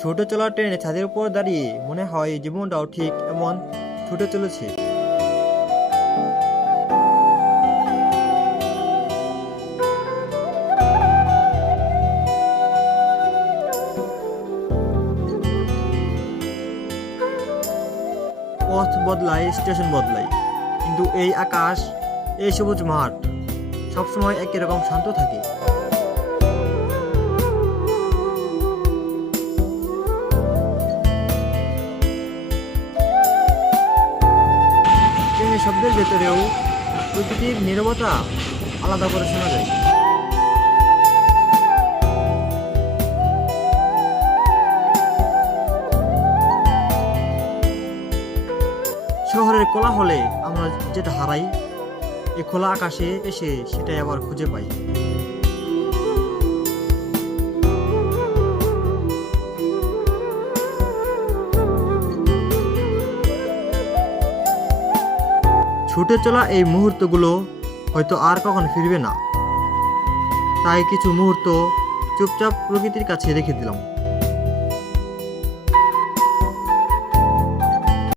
ছোট চলা ট্রেনে ছাদের উপর দাঁড়িয়ে মনে হয় জীবনটাও ঠিক এমন ছুটে চলেছে। পথ বদলায়, স্টেশন বদলায়, কিন্তু এই আকাশ, এই সবুজ মাঠ সবসময় একই রকম শান্ত থাকে। শব্দের ভেতরেও প্রকৃতির নীরবতা আলাদা করে শোনা যায়। শহরের কোলাহলে আমরা যেটা হারাই, এ খোলা আকাশে এসে সেটাই আবার খুঁজে পাই। ছুটে চলা এই মুহূর্তগুলো হয়তো আর কখন ফিরবে না। তাই কিছু মুহূর্ত চুপচাপ প্রকৃতির কাছে রেখে দিলাম।